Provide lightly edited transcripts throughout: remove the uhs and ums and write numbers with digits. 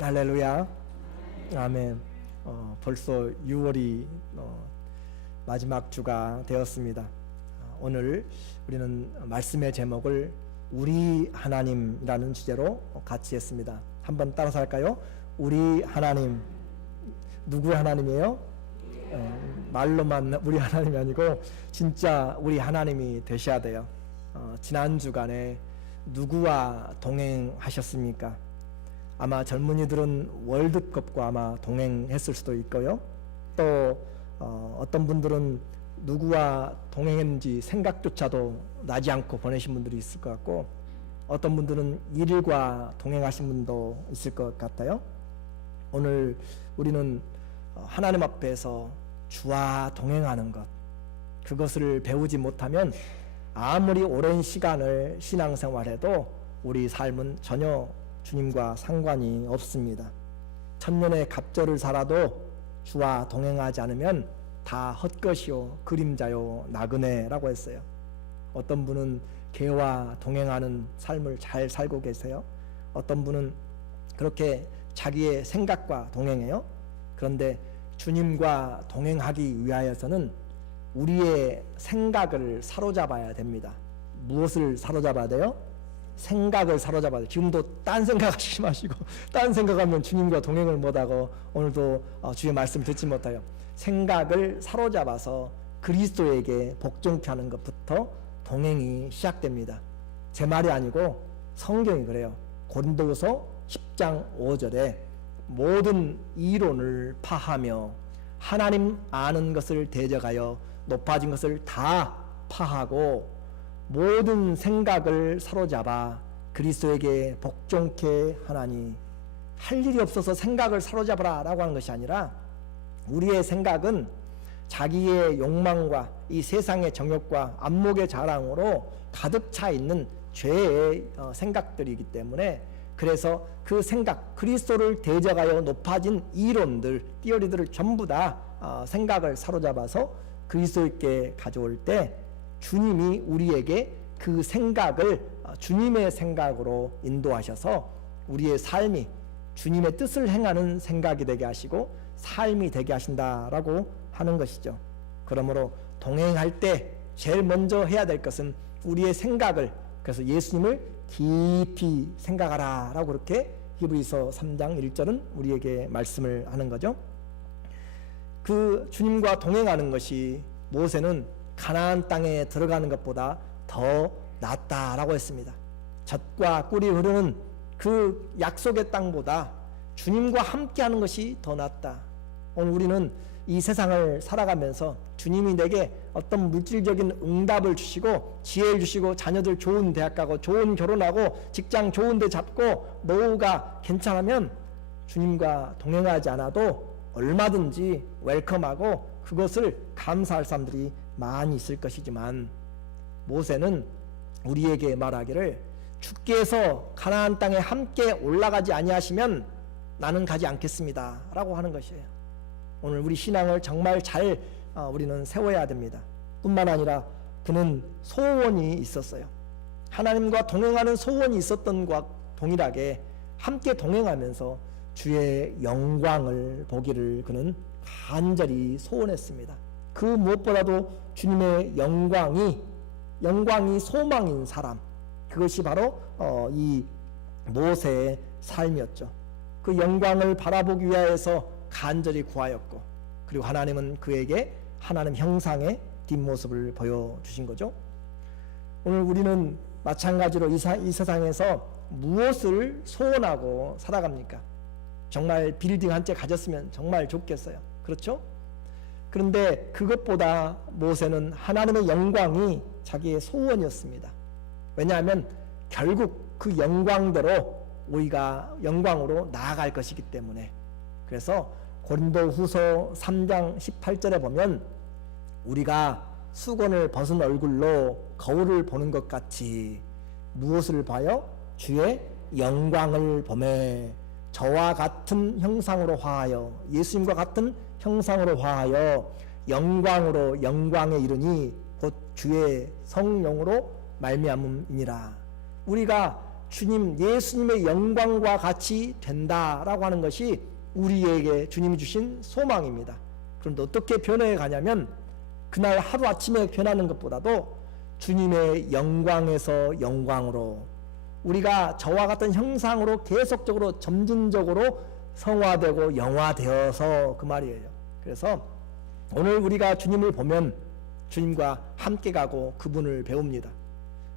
할렐루야. 아멘. 벌써 6월이 마지막 주가 되었습니다. 오늘 우리는 말씀의 제목을 우리 하나님이라는 주제로 같이 했습니다. 한번 따라서 할까요? 우리 하나님. 누구의 하나님이에요? 말로만 우리 하나님이 아니고 진짜 우리 하나님이 되셔야 돼요. 지난 주간에 누구와 동행하셨습니까? 아마 젊은이들은 월드컵과 아마 동행했을 수도 있고요. 또 어떤 분들은 누구와 동행했는지 생각조차도 나지 않고 보내신 분들이 있을 것 같고, 어떤 분들은 일과 동행하신 분도 있을 것 같아요. 오늘 우리는 하나님 앞에서 주와 동행하는 것, 그것을 배우지 못하면 아무리 오랜 시간을 신앙생활해도 우리 삶은 전혀 주님과 상관이 없습니다. 천년의 갑절을 살아도 주와 동행하지 않으면 다 헛것이요 그림자요 나그네라고 했어요. 어떤 분은 개와 동행하는 삶을 잘 살고 계세요. 어떤 분은 그렇게 자기의 생각과 동행해요. 그런데 주님과 동행하기 위하여서는 우리의 생각을 사로잡아야 됩니다. 무엇을 사로잡아야 돼요? 생각을 사로잡아야 돼요. 지금도 딴 생각하시지 마시고, 딴 생각하면 주님과 동행을 못하고 오늘도 주의 말씀 듣지 못해요. 생각을 사로잡아서 그리스도에게 복종케 하는 것부터 동행이 시작됩니다. 제 말이 아니고 성경이 그래요. 고린도후서 10장 5절에 모든 이론을 파하며 하나님 아는 것을 대적하여 높아진 것을 다 파하고 모든 생각을 사로잡아 그리스도에게 복종케 하나니. 할 일이 없어서 생각을 사로잡으라 라고 하는 것이 아니라, 우리의 생각은 자기의 욕망과 이 세상의 정욕과 안목의 자랑으로 가득 차 있는 죄의 생각들이기 때문에, 그래서 그 생각, 그리스도를 대적하여 높아진 이론들, 띠어리들을 전부 다 생각을 사로잡아서 그리스도께 가져올 때 주님이 우리에게 그 생각을 주님의 생각으로 인도하셔서 우리의 삶이 주님의 뜻을 행하는 생각이 되게 하시고 삶이 되게 하신다라고 하는 것이죠. 그러므로 동행할 때 제일 먼저 해야 될 것은 우리의 생각을, 그래서 예수님을 깊이 생각하라 라고 그렇게 히브리서 3장 1절은 우리에게 말씀을 하는 거죠. 그 주님과 동행하는 것이 모세는 가나안 땅에 들어가는 것보다 더 낫다라고 했습니다. 젖과 꿀이 흐르는 그 약속의 땅보다 주님과 함께하는 것이 더 낫다. 오늘 우리는 이 세상을 살아가면서 주님이 내게 어떤 물질적인 응답을 주시고 지혜를 주시고 자녀들 좋은 대학 가고 좋은 결혼하고 직장 좋은 데 잡고 노후가 괜찮으면 주님과 동행하지 않아도 얼마든지 웰컴하고 그것을 감사할 사람들이 많이 있을 것이지만, 모세는 우리에게 말하기를 주께서 가나안 땅에 함께 올라가지 아니하시면 나는 가지 않겠습니다 라고 하는 것이에요. 오늘 우리 신앙을 정말 잘 우리는 세워야 됩니다. 뿐만 아니라 그는 소원이 있었어요. 하나님과 동행하는 소원이 있었던 것과 동일하게 함께 동행하면서 주의 영광을 보기를 그는 간절히 소원했습니다. 그 무엇보다도 주님의 영광이 소망인 사람, 그것이 바로 이 모세의 삶이었죠. 그 영광을 바라보기 위하여서 간절히 구하였고, 그리고 하나님은 그에게 하나님 형상의 뒷모습을 보여주신 거죠. 오늘 우리는 마찬가지로 이 세상에서 무엇을 소원하고 살아갑니까? 정말 빌딩 한 채 가졌으면 정말 좋겠어요. 그렇죠? 그런데 그것보다 모세는 하나님의 영광이 자기의 소원이었습니다. 왜냐하면 결국 그 영광대로 우리가 영광으로 나아갈 것이기 때문에. 그래서 고린도후서 3장 18절에 보면 우리가 수건을 벗은 얼굴로 거울을 보는 것 같이 무엇을 봐요? 주의 영광을 보매 저와 같은 형상으로 화하여, 예수님과 같은 형상으로 화하여 영광으로 영광에 이르니 곧 주의 성령으로 말미암음이니라. 우리가 주님 예수님의 영광과 같이 된다라고 하는 것이 우리에게 주님이 주신 소망입니다. 그런데 어떻게 변해 가냐면 그날 하루아침에 변하는 것보다도 주님의 영광에서 영광으로 우리가 저와 같은 형상으로 계속적으로 점진적으로 성화되고 영화되어서 그 말이에요. 그래서 오늘 우리가 주님을 보면 주님과 함께 가고 그분을 배웁니다.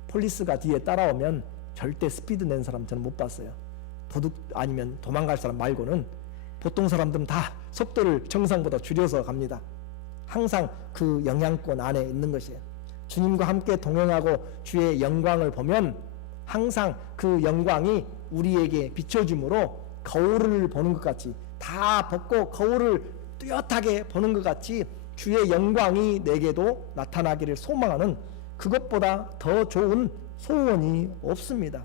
폴리스가 뒤에 따라오면 절대 스피드 낸 사람 저는 못 봤어요. 도둑 아니면 도망갈 사람 말고는 보통 사람들은 다 속도를 정상보다 줄여서 갑니다. 항상 그 영향권 안에 있는 것이에요. 주님과 함께 동행하고 주의 영광을 보면 항상 그 영광이 우리에게 비춰줌으로 거울을 보는 것 같이 다 벗고 거울을 뚜렷하게 보는 것 같이 주의 영광이 내게도 나타나기를 소망하는 그것보다 더 좋은 소원이 없습니다.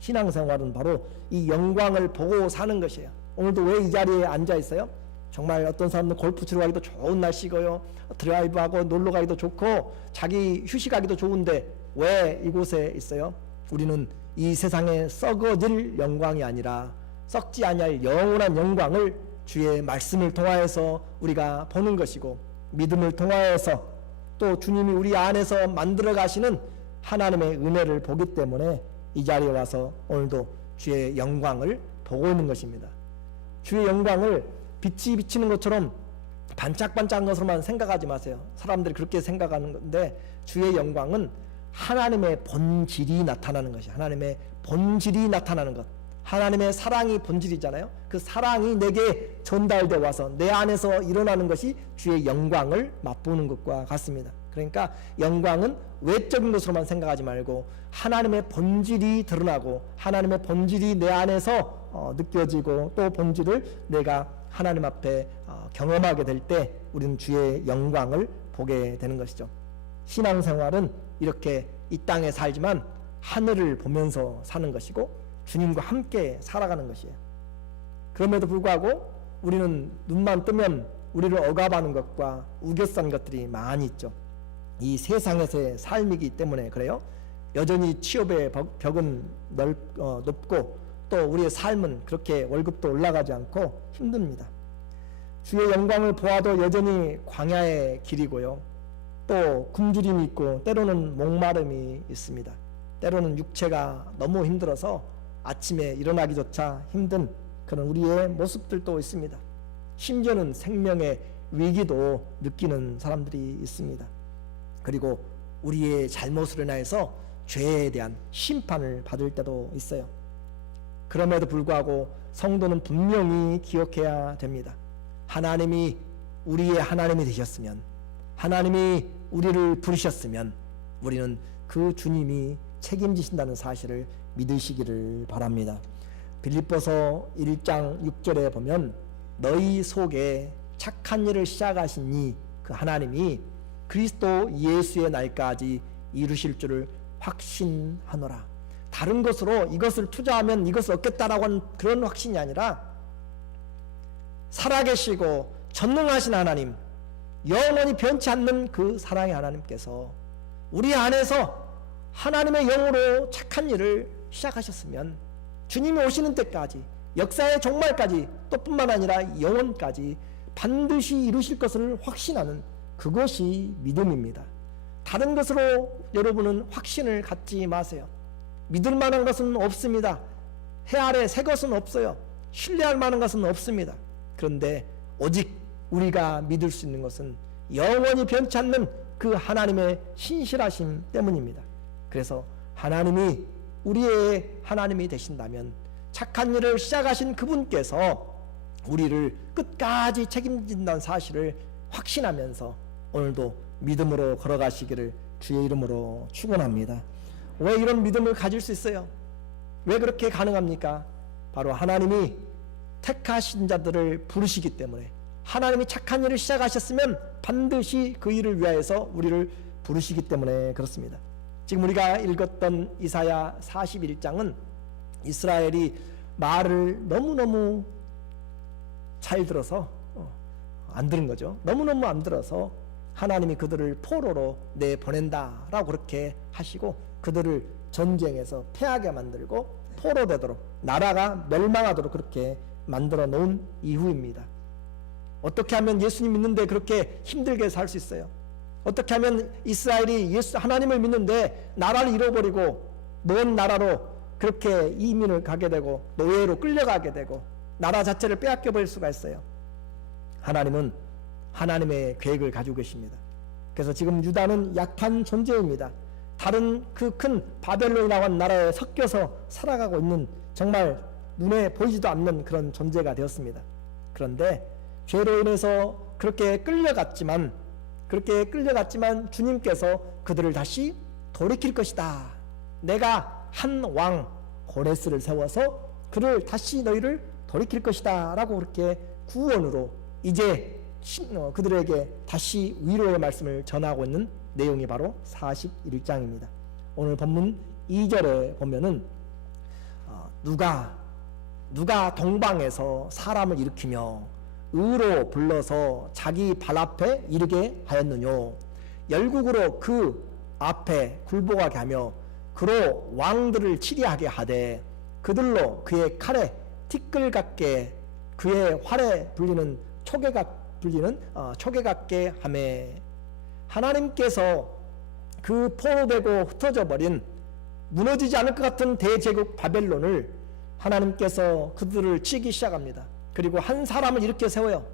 신앙생활은 바로 이 영광을 보고 사는 것이에요. 오늘도 왜 이 자리에 앉아 있어요? 정말 어떤 사람들은 골프 치러 가기도 좋은 날씨고요, 드라이브하고 놀러 가기도 좋고 자기 휴식하기도 좋은데 왜 이곳에 있어요? 우리는 이 세상에 썩어질 영광이 아니라 썩지 아니할 영원한 영광을 주의 말씀을 통하여서 우리가 보는 것이고 믿음을 통하여서 또 주님이 우리 안에서 만들어 가시는 하나님의 은혜를 보기 때문에 이 자리에 와서 오늘도 주의 영광을 보고 있는 것입니다. 주의 영광을 빛이 비치는 것처럼 반짝반짝한 것으로만 생각하지 마세요. 사람들이 그렇게 생각하는 건데 주의 영광은 하나님의 본질이 나타나는 것이 하나님의 본질이 나타나는 것. 하나님의 사랑이 본질이잖아요. 그 사랑이 내게 전달되어 와서 내 안에서 일어나는 것이 주의 영광을 맛보는 것과 같습니다. 그러니까 영광은 외적인 것으로만 생각하지 말고 하나님의 본질이 드러나고 하나님의 본질이 내 안에서 느껴지고 또 본질을 내가 하나님 앞에 경험하게 될 때 우리는 주의 영광을 보게 되는 것이죠. 신앙생활은 이렇게 이 땅에 살지만 하늘을 보면서 사는 것이고 주님과 함께 살아가는 것이에요. 그럼에도 불구하고 우리는 눈만 뜨면 우리를 억압하는 것과 우겨싼 것들이 많이 있죠. 이 세상에서의 삶이기 때문에 그래요. 여전히 취업의 벽은 높고 또 우리의 삶은 그렇게 월급도 올라가지 않고 힘듭니다. 주의 영광을 보아도 여전히 광야의 길이고요. 또 굶주림이 있고 때로는 목마름이 있습니다. 때로는 육체가 너무 힘들어서 아침에 일어나기조차 힘든 그런 우리의 모습들도 있습니다. 심지어는 생명의 위기도 느끼는 사람들이 있습니다. 그리고 우리의 잘못으로 인해서 죄에 대한 심판을 받을 때도 있어요. 그럼에도 불구하고 성도는 분명히 기억해야 됩니다. 하나님이 우리의 하나님이 되셨으면, 하나님이 우리를 부르셨으면 우리는 그 주님이 책임지신다는 사실을 믿으시기를 바랍니다. 빌립보서 1장 6절에 보면 너희 속에 착한 일을 시작하신 이 그 하나님이 그리스도 예수의 날까지 이루실 줄을 확신하노라. 다른 것으로 이것을 투자하면 이것을 얻겠다라고 하는 그런 확신이 아니라 살아계시고 전능하신 하나님, 영원히 변치 않는 그 사랑의 하나님께서 우리 안에서 하나님의 영으로 착한 일을 시작하셨으면 주님이 오시는 때까지 역사의 종말까지 또 뿐만 아니라 영원까지 반드시 이루실 것을 확신하는 그것이 믿음입니다. 다른 것으로 여러분은 확신을 갖지 마세요. 믿을 만한 것은 없습니다. 해 아래 새 것은 없어요. 신뢰할 만한 것은 없습니다. 그런데 오직 우리가 믿을 수 있는 것은 영원히 변치 않는 그 하나님의 신실하심 때문입니다. 그래서 하나님이 우리의 하나님이 되신다면 착한 일을 시작하신 그분께서 우리를 끝까지 책임진다는 사실을 확신하면서 오늘도 믿음으로 걸어가시기를 주의 이름으로 축원합니다. 왜 이런 믿음을 가질 수 있어요? 왜 그렇게 가능합니까? 바로 하나님이 택하신 자들을 부르시기 때문에, 하나님이 착한 일을 시작하셨으면 반드시 그 일을 위하여서 우리를 부르시기 때문에 그렇습니다. 지금 우리가 읽었던 이사야 41장은 이스라엘이 말을 너무너무 잘 들어서 안 들은 거죠. 너무너무 안 들어서 하나님이 그들을 포로로 내보낸다라고 그렇게 하시고 그들을 전쟁에서 패하게 만들고 포로되도록, 나라가 멸망하도록 그렇게 만들어 놓은 이후입니다. 어떻게 하면 예수님 믿는데 그렇게 힘들게 살 수 있어요? 어떻게 하면 이스라엘이 하나님을 믿는데 나라를 잃어버리고 먼 나라로 그렇게 이민을 가게 되고 노예로 끌려가게 되고 나라 자체를 빼앗겨 버릴 수가 있어요? 하나님은 하나님의 계획을 가지고 계십니다. 그래서 지금 유다는 약한 존재입니다. 다른 그 큰 바벨론이라고 하는 나라에 섞여서 살아가고 있는 정말 눈에 보이지도 않는 그런 존재가 되었습니다. 그런데 죄로 인해서 그렇게 끌려갔지만 주님께서 그들을 다시 돌이킬 것이다. 내가 한 왕 고레스를 세워서 그를 다시 너희를 돌이킬 것이다 라고 그렇게 구원으로 이제 그들에게 다시 위로의 말씀을 전하고 있는 내용이 바로 41장입니다. 오늘 본문 2절에 보면은 누가 동방에서 사람을 일으키며 의로 불러서 자기 발 앞에 이르게 하였느뇨. 열국으로 그 앞에 굴복하게 하며 그로 왕들을 치리하게 하되 그들로 그의 칼에 티끌 같게 그의 활에 불리는 초계 같게 하매. 하나님께서 그 포로되고 흩어져 버린 무너지지 않을 것 같은 대제국 바벨론을 하나님께서 그들을 치기 시작합니다. 그리고 한 사람을 이렇게 세워요.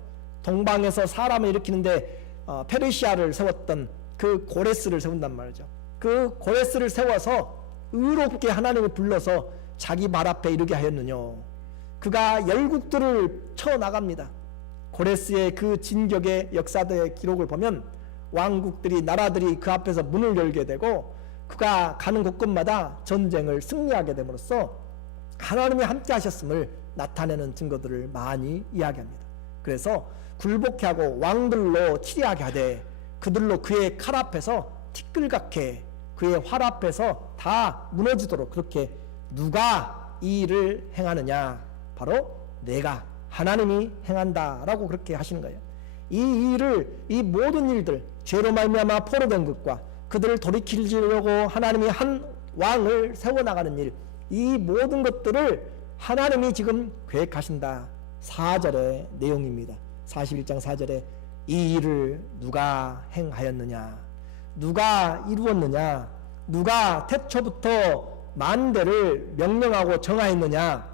동방에서 사람을 일으키는데 페르시아를 세웠던 그 고레스를 세운단 말이죠. 그 고레스를 세워서 의롭게 하나님을 불러서 자기 발 앞에 이르게 하였느냐. 그가 열국들을 쳐나갑니다. 고레스의 그 진격의 역사들의 기록을 보면 왕국들이 나라들이 그 앞에서 문을 열게 되고 그가 가는 곳곳마다 전쟁을 승리하게 됨으로써 하나님이 함께 하셨음을 나타내는 증거들을 많이 이야기합니다. 그래서 굴복케 하고 왕들로 치리하게 하되 그들로 그의 칼 앞에서 티끌같게 그의 활 앞에서 다 무너지도록 그렇게 누가 이 일을 행하느냐? 바로 내가 하나님이 행한다 라고 그렇게 하시는 거예요. 이 일을, 이 모든 일들, 죄로 말미암아 포로된 것과 그들을 돌이키려고 하나님이 한 왕을 세워나가는 일, 이 모든 것들을 하나님이 지금 계획하신다. 4절의 내용입니다. 41장 4절에 이 일을 누가 행하였느냐? 누가 이루었느냐? 누가 태초부터 만대를 명령하고 정하였느냐?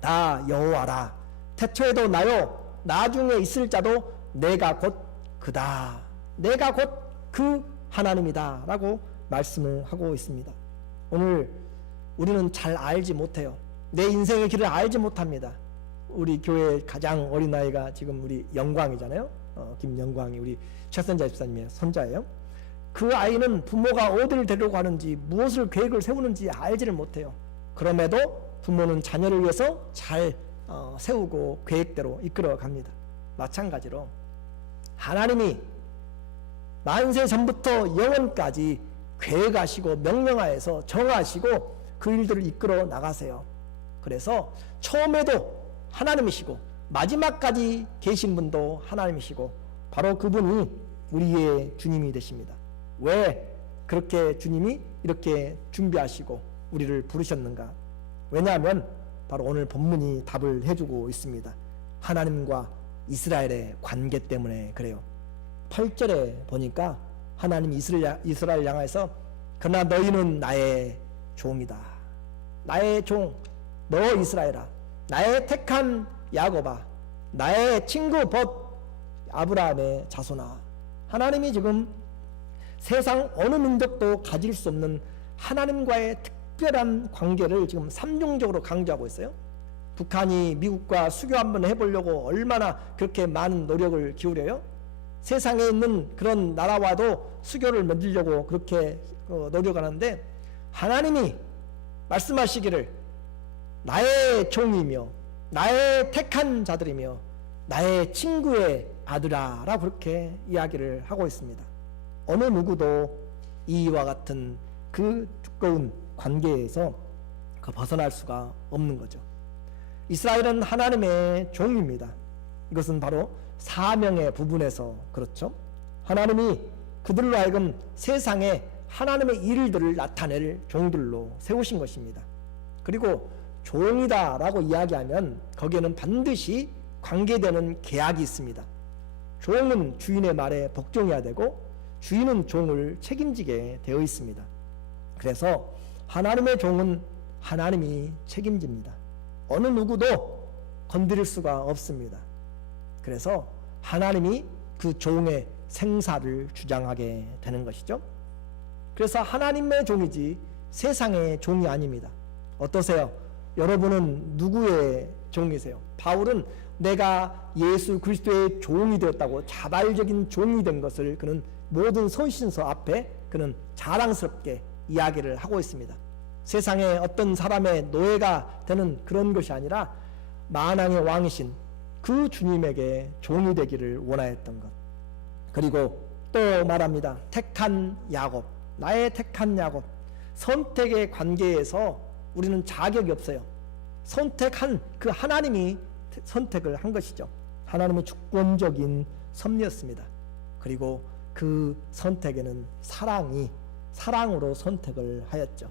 다 여호와라. 태초에도 나요, 나중에 있을 자도 내가 곧 그다. 내가 곧 그 하나님이다 라고 말씀을 하고 있습니다. 오늘 우리는 잘 알지 못해요. 내 인생의 길을 알지 못합니다. 우리 교회 가장 어린 아이가 지금 우리 영광이잖아요. 김영광이 우리 최선자 집사님의 손자예요. 그 아이는 부모가 어디를 데리고 가는지 무엇을 계획을 세우는지 알지를 못해요. 그럼에도 부모는 자녀를 위해서 잘 세우고 계획대로 이끌어 갑니다. 마찬가지로 하나님이 만세 전부터 영원까지 계획하시고 명령하여서 정하시고 그 일들을 이끌어 나가세요. 그래서 처음에도 하나님이시고 마지막까지 계신 분도 하나님이시고 바로 그분이 우리의 주님이 되십니다. 왜 그렇게 주님이 이렇게 준비하시고 우리를 부르셨는가? 왜냐하면 바로 오늘 본문이 답을 해주고 있습니다. 하나님과 이스라엘의 관계 때문에 그래요. 8절에 보니까 하나님이 이스라엘 향해서 그러나 너희는 나의 종이다. 나의 종, 너 이스라엘아. 나의 택한 야곱아. 나의 친구 벗 아브라함의 자손아. 하나님이 지금 세상 어느 민족도 가질 수 없는 하나님과의 특별한 관계를 지금 삼중적으로 강조하고 있어요. 북한이 미국과 수교 한번 해보려고 얼마나 그렇게 많은 노력을 기울여요. 세상에 있는 그런 나라와도 수교를 맺으려고 그렇게 노력하는데 하나님이 말씀하시기를 나의 종이며 나의 택한 자들이며 나의 친구의 아들아 라고 그렇게 이야기를 하고 있습니다. 어느 누구도 이와 같은 그 두꺼운 관계에서 벗어날 수가 없는 거죠. 이스라엘은 하나님의 종입니다. 이것은 바로 사명의 부분에서 그렇죠. 하나님이 그들로 하여금 세상에 하나님의 일들을 나타낼 종들로 세우신 것입니다. 그리고 종이다라고 이야기하면 거기에는 반드시 관계되는 계약이 있습니다. 종은 주인의 말에 복종해야 되고 주인은 종을 책임지게 되어 있습니다. 그래서 하나님의 종은 하나님이 책임집니다. 어느 누구도 건드릴 수가 없습니다. 그래서 하나님이 그 종의 생사를 주장하게 되는 것이죠. 그래서 하나님의 종이지 세상의 종이 아닙니다. 어떠세요? 여러분은 누구의 종이세요? 바울은 내가 예수 그리스도의 종이 되었다고, 자발적인 종이 된 것을 그는 모든 서신서 앞에 그는 자랑스럽게 이야기를 하고 있습니다. 세상에 어떤 사람의 노예가 되는 그런 것이 아니라 만왕의 왕이신 그 주님에게 종이 되기를 원하였던 것. 그리고 또 말합니다. 택한 야곱, 나의 택한 야곱. 선택의 관계에서 우리는 자격이 없어요. 선택한 그 하나님이 선택을 한 것이죠. 하나님의 주권적인 섭리였습니다. 그리고 그 선택에는 사랑으로 선택을 하였죠.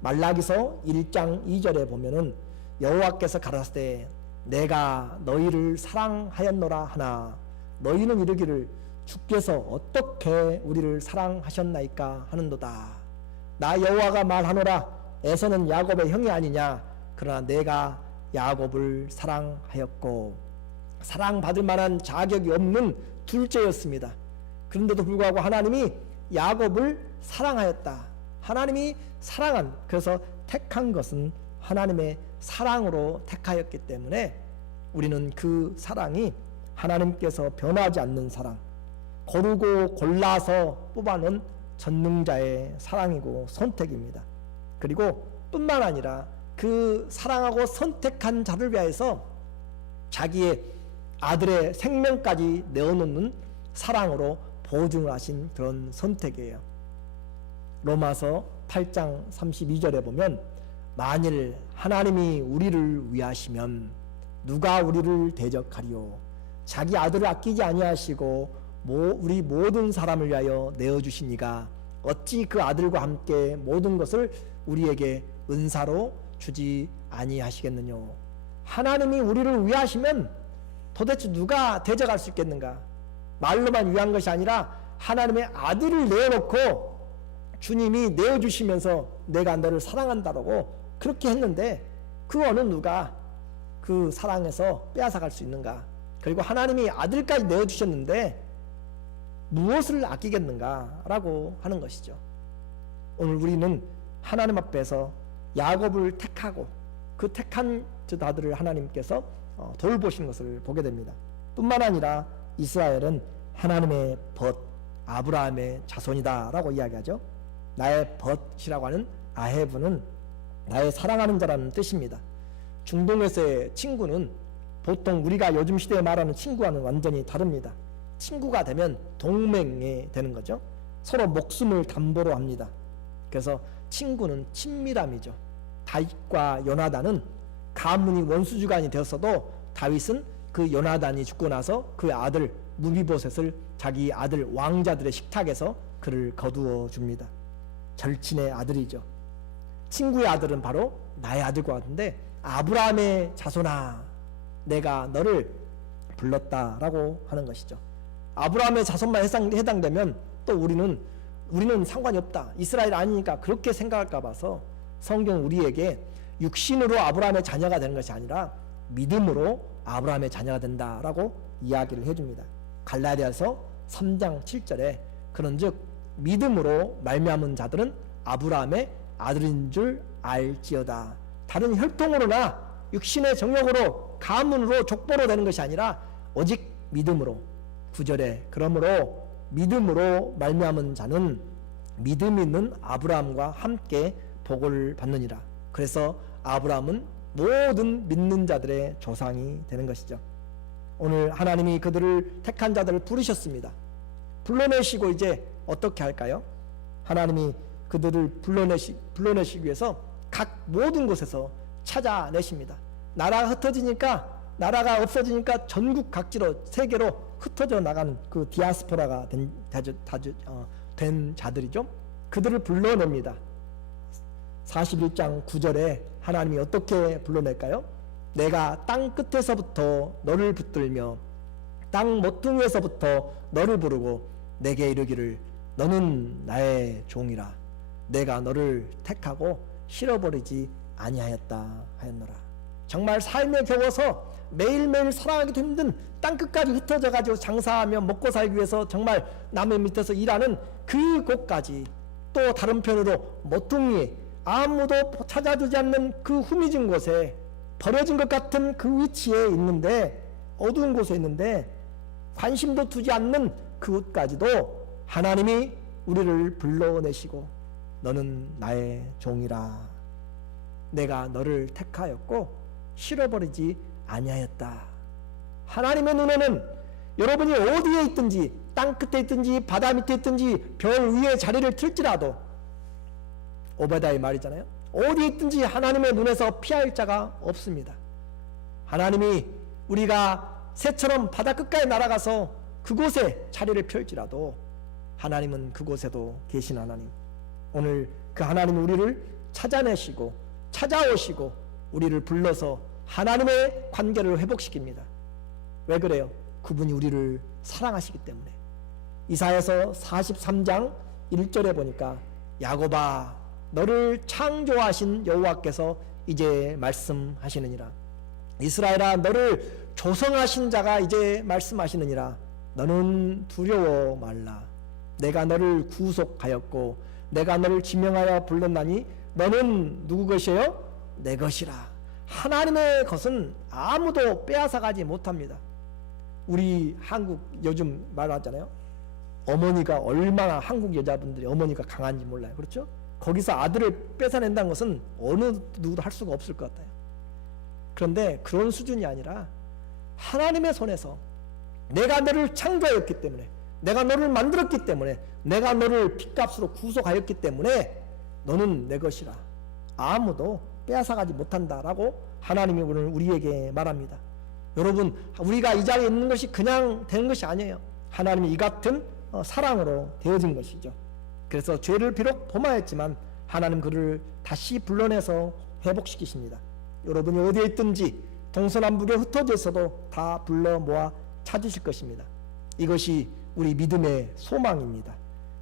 말라기서 1장 2절에 보면은 여호와께서 가라사대 내가 너희를 사랑하였노라 하나 너희는 이르기를 주께서 어떻게 우리를 사랑하셨나이까 하는도다. 나 여호와가 말하노라 에서는 야곱의 형이 아니냐. 그러나 내가 야곱을 사랑하였고, 사랑받을 만한 자격이 없는 둘째였습니다. 그런데도 불구하고 하나님이 야곱을 사랑하였다. 하나님이 그래서 택한 것은 하나님의 사랑으로 택하였기 때문에 우리는 그 사랑이 하나님께서 변하지 않는 사랑, 고르고 골라서 뽑아놓은 전능자의 사랑이고 선택입니다. 그리고 뿐만 아니라 그 사랑하고 선택한 자를 위하여서 자기의 아들의 생명까지 내어놓는 사랑으로 보증을 하신 그런 선택이에요. 로마서 8장 32절에 보면 만일 하나님이 우리를 위하시면 누가 우리를 대적하리요. 자기 아들을 아끼지 아니하시고 우리 모든 사람을 위하여 내어주신 이가 어찌 그 아들과 함께 모든 것을 우리에게 은사로 주지 아니하시겠느냐. 하나님이 우리를 위하시면 도대체 누가 대적할 수 있겠는가. 말로만 위한 것이 아니라 하나님의 아들을 내어놓고 주님이 내어주시면서 내가 너를 사랑한다라고 그렇게 했는데 그 어느 누가 그 사랑에서 빼앗아갈 수 있는가. 그리고 하나님이 아들까지 내어주셨는데 무엇을 아끼겠는가 라고 하는 것이죠. 오늘 우리는 하나님 앞에서 야곱을 택하고 그 택한 자들을 하나님께서 돌보신 것을 보게 됩니다. 뿐만 아니라 이스라엘은 하나님의 벗, 아브라함의 자손이다 라고 이야기하죠. 나의 벗이라고 하는 아헤브는 나의 사랑하는 자라는 뜻입니다. 중동에서의 친구는 보통 우리가 요즘 시대에 말하는 친구와는 완전히 다릅니다. 친구가 되면 동맹이 되는 거죠. 서로 목숨을 담보로 합니다. 그래서 친구는 친밀함이죠. 다윗과 요나단은 가문이 원수주간이 되었어도 다윗은 그 요나단이 죽고 나서 그 아들 무비보셋을 자기 아들 왕자들의 식탁에서 그를 거두어 줍니다. 절친의 아들이죠. 친구의 아들은 바로 나의 아들과 같은데 아브라함의 자손아 내가 너를 불렀다라고 하는 것이죠. 아브라함의 자손만 해당되면 또 우리는 상관이 없다. 이스라엘 아니니까 그렇게 생각할까 봐서 성경 우리에게 육신으로 아브라함의 자녀가 되는 것이 아니라 믿음으로 아브라함의 자녀가 된다라고 이야기를 해줍니다. 갈라디아서 3장 7절에 그런즉 믿음으로 말미암은 자들은 아브라함의 아들인 줄 알지어다. 다른 혈통으로나 육신의 정욕으로 가문으로 족보로 되는 것이 아니라 오직 믿음으로. 9절에 그러므로 믿음으로 말미암은 자는 믿음 있는 아브라함과 함께 복을 받느니라. 그래서 아브라함은 모든 믿는 자들의 조상이 되는 것이죠. 오늘 하나님이 그들을 택한 자들을 부르셨습니다. 불러내시고 이제 어떻게 할까요? 하나님이 그들을 불러내시기 위해서 각 모든 곳에서 찾아내십니다. 나라가 흩어지니까 나라가 없어지니까 전국 각지로 세계로 흩어져 나가는 그 디아스포라가 된 자들이죠. 그들을 불러냅니다. 41장 9절에 하나님이 어떻게 불러낼까요? 내가 땅 끝에서부터 너를 붙들며 땅 모퉁이에서부터 너를 부르고 내게 이르기를 너는 나의 종이라. 내가 너를 택하고 실어버리지 아니하였다 하였노라. 정말 삶에 겨워서 매일매일 살아가기도 힘든 땅끝까지 흩어져 가지고 장사하며 먹고 살기 위해서 정말 남의 밑에서 일하는 그곳까지, 또 다른 편으로 모퉁이에 아무도 찾아주지 않는 그 후미진 곳에 버려진 것 같은 그 위치에 있는데, 어두운 곳에 있는데 관심도 두지 않는 그곳까지도 하나님이 우리를 불러내시고 너는 나의 종이라. 내가 너를 택하였고 실어버리지 아니하였다. 하나님의 눈에는 여러분이 어디에 있든지, 땅 끝에 있든지 바다 밑에 있든지 별 위에 자리를 틀지라도, 오베다의 말이잖아요. 어디에 있든지 하나님의 눈에서 피할 자가 없습니다. 하나님이 우리가 새처럼 바다 끝까지 날아가서 그곳에 자리를 펼지라도 하나님은 그곳에도 계신 하나님. 오늘 그 하나님이 우리를 찾아내시고 찾아오시고 우리를 불러서 하나님의 관계를 회복시킵니다. 왜 그래요? 그분이 우리를 사랑하시기 때문에. 이사야서 43장 1절에 보니까 야곱아 너를 창조하신 여호와께서 이제 말씀하시느니라. 이스라엘아 너를 조성하신 자가 이제 말씀하시느니라. 너는 두려워 말라. 내가 너를 구속하였고 내가 너를 지명하여 불렀나니 너는 누구 것이에요? 내 것이라. 하나님의 것은 아무도 빼앗아가지 못합니다. 우리 한국 요즘 말하잖아요. 어머니가 얼마나, 한국 여자분들이 어머니가 강한지 몰라요. 그렇죠? 거기서 아들을 뺏어낸다는 것은 어느 누구도 할 수가 없을 것 같아요. 그런데 그런 수준이 아니라 하나님의 손에서 내가 너를 창조하였기 때문에, 내가 너를 만들었기 때문에, 내가 너를 핏값으로 구속하였기 때문에 너는 내 것이라. 아무도 빼앗아가지 못한다라고 하나님이 오늘 우리에게 말합니다. 여러분, 우리가 이 자리에 있는 것이 그냥 되는 것이 아니에요. 하나님이 이 같은 사랑으로 되어진 것이죠. 그래서 죄를 비록 범하였지만 하나님 그를 다시 불러내서 회복시키십니다. 여러분이 어디에 있든지 동서남북에 흩어져 있어도 다 불러 모아 찾으실 것입니다. 이것이 우리 믿음의 소망입니다.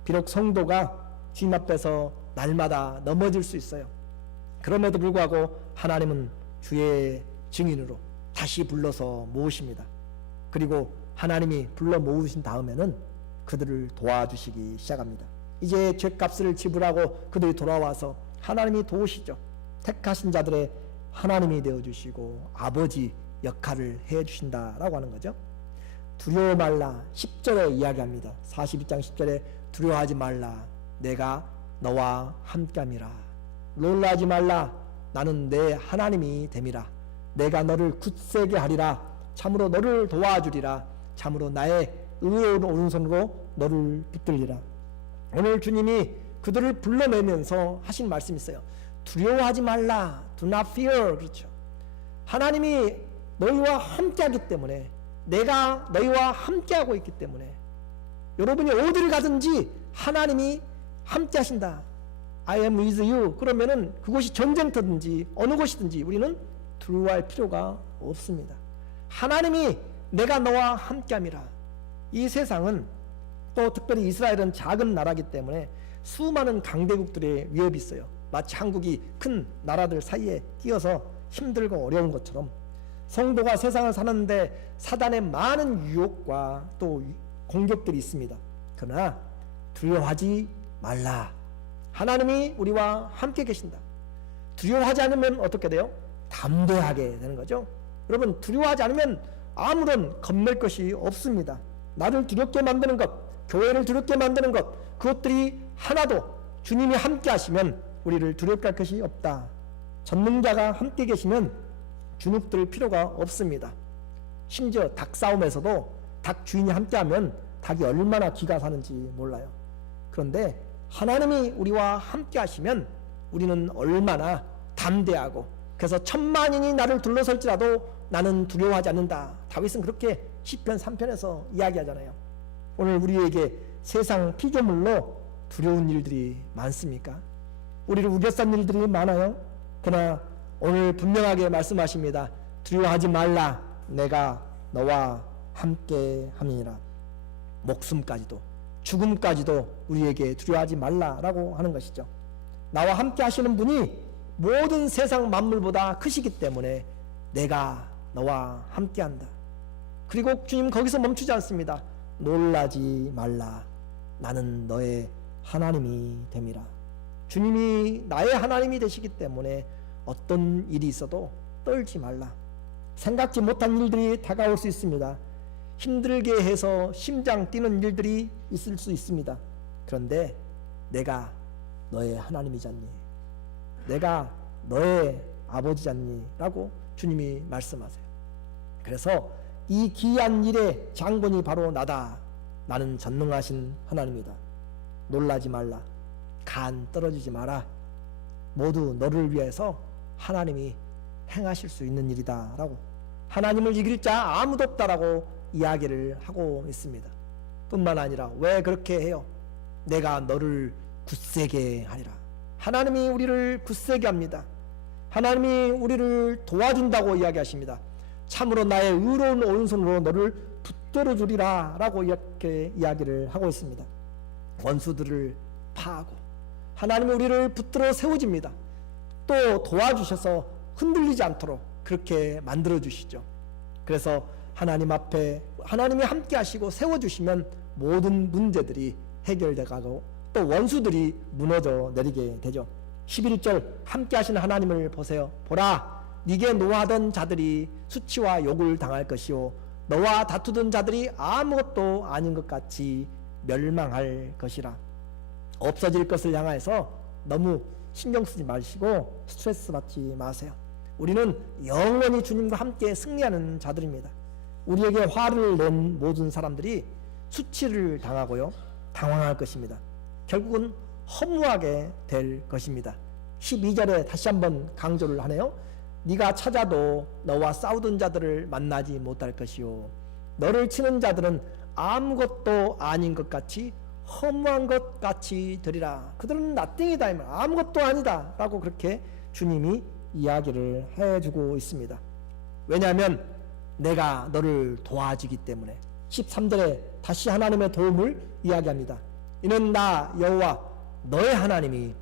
비록 성도가 주님 앞에서 날마다 넘어질 수 있어요. 그럼에도 불구하고 하나님은 주의 증인으로 다시 불러서 모으십니다. 그리고 하나님이 불러 모으신 다음에는 그들을 도와주시기 시작합니다. 이제 죗값을 지불하고 그들이 돌아와서 하나님이 도우시죠. 택하신 자들의 하나님이 되어주시고 아버지 역할을 해주신다라고 하는 거죠. 두려워 말라 10절에 이야기합니다. 42장 10절에 두려워하지 말라 내가 너와 함께함이라. 놀라지 말라 나는 내 하나님이 됨이라. 내가 너를 굳세게 하리라. 참으로 너를 도와주리라. 참으로 나의 의로운 오른손으로 너를 붙들리라. 오늘 주님이 그들을 불러내면서 하신 말씀이 있어요. 두려워하지 말라. Do not fear. 그렇죠. 하나님이 너희와 함께하기 때문에, 내가 너희와 함께하고 있기 때문에, 여러분이 어디를 가든지 하나님이 함께하신다. I am with you. 그러면은 그곳이 전쟁터든지 어느 곳이든지 우리는 두려워할 필요가 없습니다. 하나님이 내가 너와 함께함이라. 이 세상은, 또 특별히 이스라엘은 작은 나라이기 때문에 수많은 강대국들의 위협이 있어요. 마치 한국이 큰 나라들 사이에 끼어서 힘들고 어려운 것처럼 성도가 세상을 사는데 사단의 많은 유혹과 또 공격들이 있습니다. 그러나 두려워하지 말라. 하나님이 우리와 함께 계신다. 두려워하지 않으면 어떻게 돼요? 담대하게 되는 거죠. 여러분, 두려워하지 않으면 아무런 겁낼 것이 없습니다. 나를 두렵게 만드는 것, 교회를 두렵게 만드는 것, 그것들이 하나도 주님이 함께 하시면 우리를 두렵게 할 것이 없다. 전능자가 함께 계시면 주눅들 필요가 없습니다. 심지어 닭 싸움에서도 닭 주인이 함께하면 닭이 얼마나 기가 사는지 몰라요. 그런데 하나님이 우리와 함께 하시면 우리는 얼마나 담대하고, 그래서 10,000만인이 나를 둘러설지라도 나는 두려워하지 않는다. 다윗은 그렇게 시편 3편에서 이야기하잖아요. 오늘 우리에게 세상 피조물로 두려운 일들이 많습니까? 우리를 우겨싼 일들이 많아요. 그러나 오늘 분명하게 말씀하십니다. 두려워하지 말라. 내가 너와 함께 함이니라. 목숨까지도, 죽음까지도 우리에게 두려워하지 말라라고 하는 것이죠. 나와 함께 하시는 분이 모든 세상 만물보다 크시기 때문에 내가 너와 함께 한다. 그리고 주님 거기서 멈추지 않습니다. 놀라지 말라. 나는 너의 하나님이 됨이라. 주님이 나의 하나님이 되시기 때문에 어떤 일이 있어도 떨지 말라. 생각지 못한 일들이 다가올 수 있습니다. 힘들게 해서 심장 뛰는 일들이 있을 수 있습니다. 그런데 내가 너의 하나님이잖니, 내가 너의 아버지잖니 라고 주님이 말씀하세요. 그래서 이 기이한 일의 장본이 바로 나다. 나는 전능하신 하나님이다. 놀라지 말라. 간 떨어지지 마라. 모두 너를 위해서 하나님이 행하실 수 있는 일이다 라고, 하나님을 이길 자 아무도 없다라고 이야기를 하고 있습니다. 뿐만 아니라 왜 그렇게 해요? 내가 너를 굳세게 하리라. 하나님이 우리를 굳세게 합니다. 하나님이 우리를 도와준다고 이야기하십니다. 참으로 나의 의로운 오른손으로 너를 붙들어 주리라 라고 이렇게 이야기를 하고 있습니다. 원수들을 파하고 하나님이 우리를 붙들어 세워집니다. 또 도와주셔서 흔들리지 않도록 그렇게 만들어 주시죠. 그래서 하나님 앞에 하나님이 함께 하시고 세워주시면 모든 문제들이 해결되고 또 원수들이 무너져 내리게 되죠. 11절 함께 하시는 하나님을 보세요. 보라, 네게 노하던 자들이 수치와 욕을 당할 것이요 너와 다투던 자들이 아무것도 아닌 것 같이 멸망할 것이라. 없어질 것을 향해서 너무 신경 쓰지 마시고 스트레스 받지 마세요. 우리는 영원히 주님과 함께 승리하는 자들입니다. 우리에게 화를 낸 모든 사람들이 수치를 당하고요 당황할 것입니다. 결국은 허무하게 될 것입니다. 12절에 다시 한번 강조를 하네요. 네가 찾아도 너와 싸우던 자들을 만나지 못할 것이요 너를 치는 자들은 아무것도 아닌 것 같이 허무한 것 같이 되리라. 그들은 나띵이다, 아무것도 아니다 라고 그렇게 주님이 이야기를 해주고 있습니다. 왜냐하면 내가 너를 도와주기 때문에. 13절에 다시 하나님의 도움을 이야기합니다. 이는 나 여호와 너의 하나님이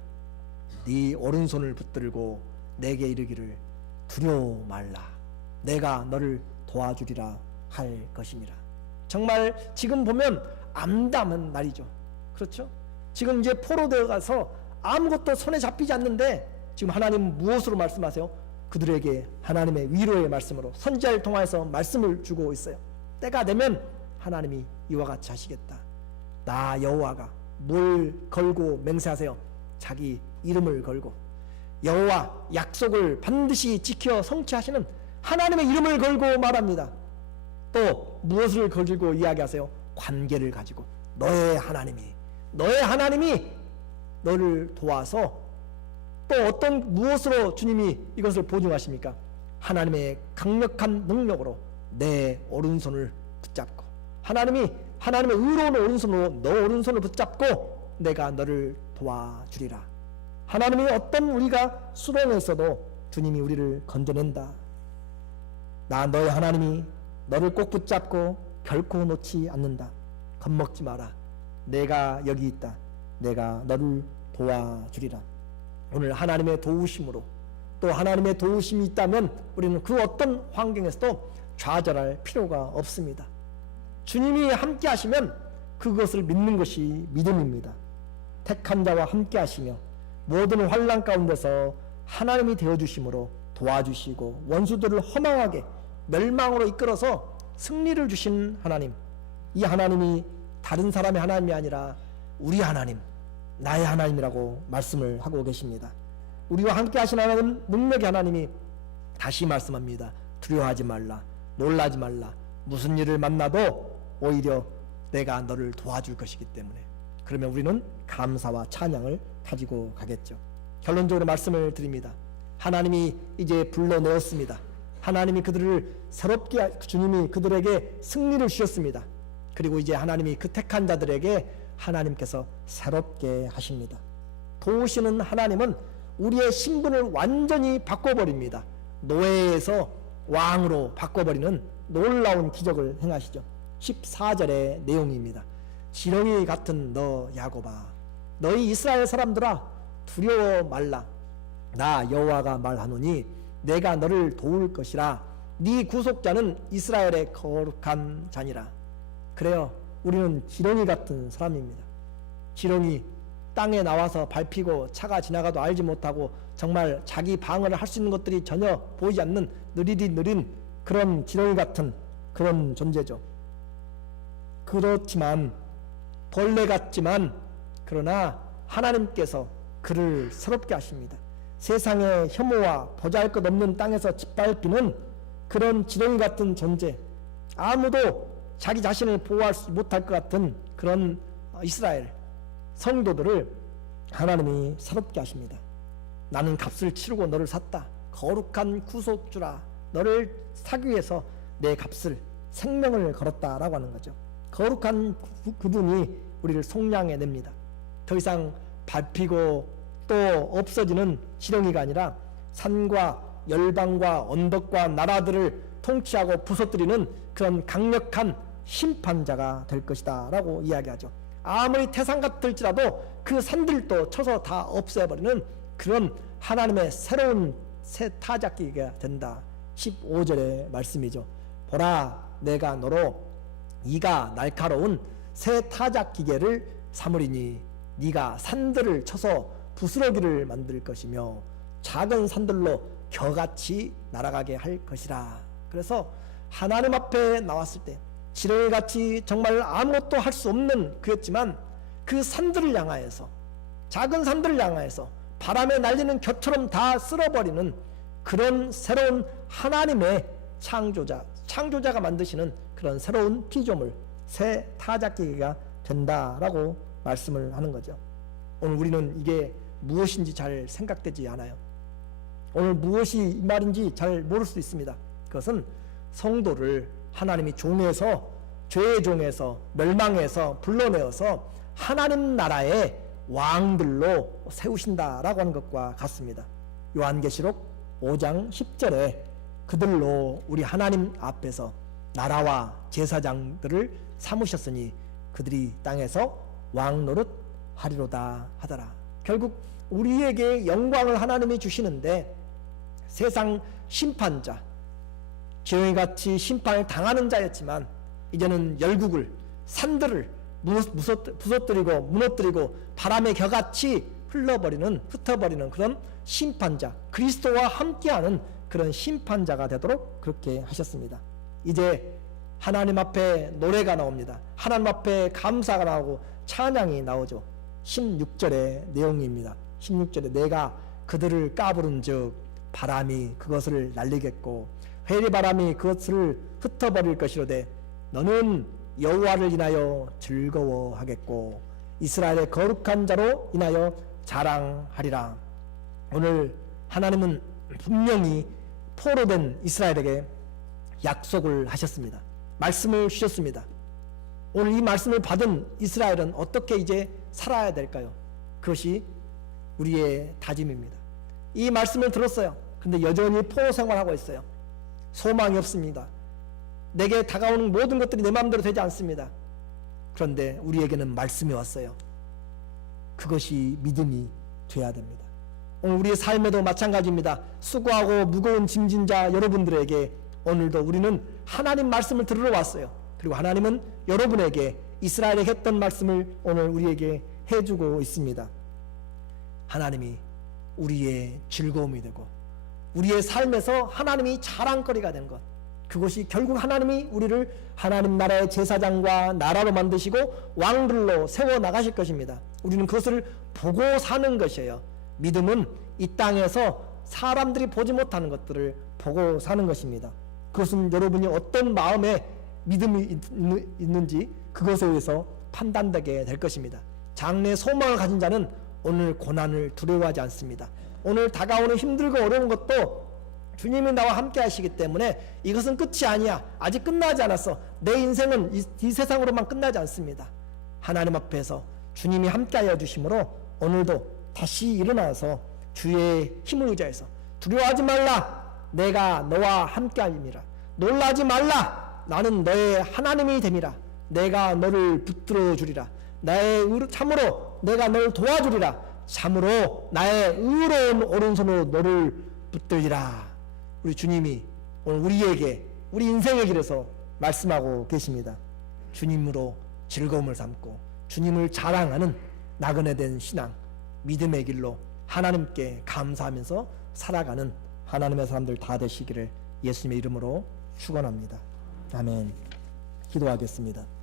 네 오른손을 붙들고 내게 이르기를 두려워 말라. 내가 너를 도와주리라 할 것이니라. 정말 지금 보면 암담한 날이죠. 그렇죠? 지금 이제 포로되어 가서 아무것도 손에 잡히지 않는데 지금 하나님 무엇으로 말씀하세요? 그들에게 하나님의 위로의 말씀으로 선지자를 통해서 말씀을 주고 있어요. 때가 되면 하나님이 이와 같이 하시겠다. 나 여호와가 뭘 걸고 맹세하세요? 자기 이름을 걸고 여호와 약속을 반드시 지켜 성취하시는 하나님의 이름을 걸고 말합니다. 또 무엇을 걸고 이야기하세요? 관계를 가지고 너의 하나님이 너를 도와서 또 어떤 무엇으로 주님이 이것을 보증하십니까? 하나님의 강력한 능력으로 내 오른손을 붙잡고 하나님의 의로운 오른손으로 너 오른손을 붙잡고 내가 너를 도와주리라. 하나님이 어떤 우리가 수렁에서도 주님이 우리를 건져낸다. 나 너의 하나님이 너를 꼭 붙잡고 결코 놓지 않는다. 겁먹지 마라. 내가 여기 있다. 내가 너를 도와주리라. 오늘 하나님의 도우심으로 또 하나님의 도우심이 있다면 우리는 그 어떤 환경에서도 좌절할 필요가 없습니다. 주님이 함께 하시면 그것을 믿는 것이 믿음입니다. 택한 자와 함께 하시며 모든 환난 가운데서 하나님이 되어주심으로 도와주시고 원수들을 허망하게 멸망으로 이끌어서 승리를 주신 하나님, 이 하나님이 다른 사람의 하나님이 아니라 우리 하나님, 나의 하나님이라고 말씀을 하고 계십니다. 우리와 함께 하신 하나님, 능력의 하나님이 다시 말씀합니다. 두려워하지 말라, 놀라지 말라. 무슨 일을 만나도 오히려 내가 너를 도와줄 것이기 때문에. 그러면 우리는 감사와 찬양을 가지고 가겠죠. 결론적으로 말씀을 드립니다. 하나님이 이제 불러내었습니다. 하나님이 그들을 새롭게, 주님이 그들에게 승리를 주셨습니다. 그리고 이제 하나님이 그 택한 자들에게 하나님께서 새롭게 하십니다. 도우시는 하나님은 우리의 신분을 완전히 바꿔버립니다. 노예에서 왕으로 바꿔버리는 놀라운 기적을 행하시죠. 14절의 내용입니다. 지렁이 같은 너 야곱아, 너희 이스라엘 사람들아, 두려워 말라. 나 여호와가 말하노니 내가 너를 도울 것이라. 네 구속자는 이스라엘의 거룩한 자니라. 그래요, 우리는 지렁이 같은 사람입니다. 지렁이, 땅에 나와서 밟히고 차가 지나가도 알지 못하고 정말 자기 방어를 할 수 있는 것들이 전혀 보이지 않는 느리디 느린 그런 지렁이 같은 그런 존재죠. 그렇지만, 벌레 같지만, 그러나 하나님께서 그를 새롭게 하십니다. 세상의 혐오와 보잘것없는 땅에서 짓밟히는 그런 지렁이 같은 존재, 아무도 자기 자신을 보호할 수 못할 것 같은 그런 이스라엘 성도들을 하나님이 새롭게 하십니다. 나는 값을 치르고 너를 샀다. 거룩한 구속주라. 너를 사기 위해서 내 값을, 생명을 걸었다라고 하는 거죠. 거룩한 그분이 우리를 속량해냅니다. 더 이상 밟히고 또 없어지는 지렁이가 아니라 산과 열방과 언덕과 나라들을 통치하고 부서뜨리는 그런 강력한 심판자가 될 것이다 라고 이야기하죠. 아무리 태산 같을지라도 그 산들도 쳐서 다 없애버리는 그런 하나님의 새로운 새 타작기가 된다. 15절의 말씀이죠. 보라, 내가 너로 이가 날카로운 새 타작기계를 삼으리니 네가 산들을 쳐서 부스러기를 만들 것이며 작은 산들로 겨같이 날아가게 할 것이라. 그래서 하나님 앞에 나왔을 때 지렁이같이 정말 아무것도 할 수 없는 그였지만 그 산들을 향하여서, 작은 산들을 향하여서 바람에 날리는 겨처럼 다 쓸어버리는 그런 새로운 하나님의 창조자가 만드시는 그런 새로운 피조물, 새 타작기가 된다라고 말씀을 하는 거죠. 오늘 우리는 이게 무엇인지 잘 생각되지 않아요. 오늘 무엇이 이 말인지 잘 모를 수 있습니다. 그것은 성도를 하나님이 종에서, 죄의 종에서, 멸망에서 불러내어서 하나님 나라의 왕들로 세우신다라고 하는 것과 같습니다. 요한계시록 5장 10절에 그들로 우리 하나님 앞에서 나라와 제사장들을 삼으셨으니 그들이 땅에서 왕 노릇 하리로다 하더라. 결국 우리에게 영광을 하나님이 주시는데 세상 심판자, 지렁이같이 심판을 당하는 자였지만 이제는 열국을, 산들을 부서뜨리고 무너뜨리고 바람의 겨같이 흩어버리는 그런 심판자, 그리스도와 함께하는 그런 심판자가 되도록 그렇게 하셨습니다. 이제 하나님 앞에 노래가 나옵니다. 하나님 앞에 감사가 나오고 찬양이 나오죠. 16절의 내용입니다. 16절에 내가 그들을 까부른 즉 바람이 그것을 날리겠고 회리바람이 그것을 흩어버릴 것이로되 너는 여호와를 인하여 즐거워하겠고 이스라엘의 거룩한 자로 인하여 자랑하리라. 오늘 하나님은 분명히 포로된 이스라엘에게 약속을 하셨습니다. 말씀을 주셨습니다. 오늘 이 말씀을 받은 이스라엘은 어떻게 이제 살아야 될까요? 그것이 우리의 다짐입니다. 이 말씀을 들었어요. 근데 여전히 포로 생활하고 있어요. 소망이 없습니다. 내게 다가오는 모든 것들이 내 마음대로 되지 않습니다. 그런데 우리에게는 말씀이 왔어요. 그것이 믿음이 돼야 됩니다. 오늘 우리의 삶에도 마찬가지입니다. 수고하고 무거운 짐진 자 여러분들에게 오늘도 우리는 하나님 말씀을 들으러 왔어요. 그리고 하나님은 여러분에게 이스라엘에게 했던 말씀을 오늘 우리에게 해주고 있습니다. 하나님이 우리의 즐거움이 되고 우리의 삶에서 하나님이 자랑거리가 된 것, 그것이 결국 하나님이 우리를 하나님 나라의 제사장과 나라로 만드시고 왕들로 세워나가실 것입니다. 우리는 그것을 보고 사는 것이에요. 믿음은 이 땅에서 사람들이 보지 못하는 것들을 보고 사는 것입니다. 그것은 여러분이 어떤 마음에 믿음이 있는지 그것에 의해서 판단되게 될 것입니다. 장래 소망을 가진 자는 오늘 고난을 두려워하지 않습니다. 오늘 다가오는 힘들고 어려운 것도 주님이 나와 함께 하시기 때문에 이것은 끝이 아니야, 아직 끝나지 않았어, 내 인생은 이 세상으로만 끝나지 않습니다. 하나님 앞에서 주님이 함께하여 주심으로 오늘도 다시 일어나서 주의 힘을 의지해서 두려워하지 말라, 내가 너와 함께함이라. 놀라지 말라, 나는 너의 하나님이 됨이라. 내가 너를 붙들어 주리라. 참으로 내가 너를 도와주리라. 참으로 나의 의로운 오른손으로 너를 붙들리라. 우리 주님이 오늘 우리에게, 우리 인생의 길에서 말씀하고 계십니다. 주님으로 즐거움을 삼고 주님을 자랑하는 나그네 된 신앙, 믿음의 길로 하나님께 감사하면서 살아가는 하나님의 사람들 다 되시기를 예수님의 이름으로 축원합니다. 아멘. 기도하겠습니다.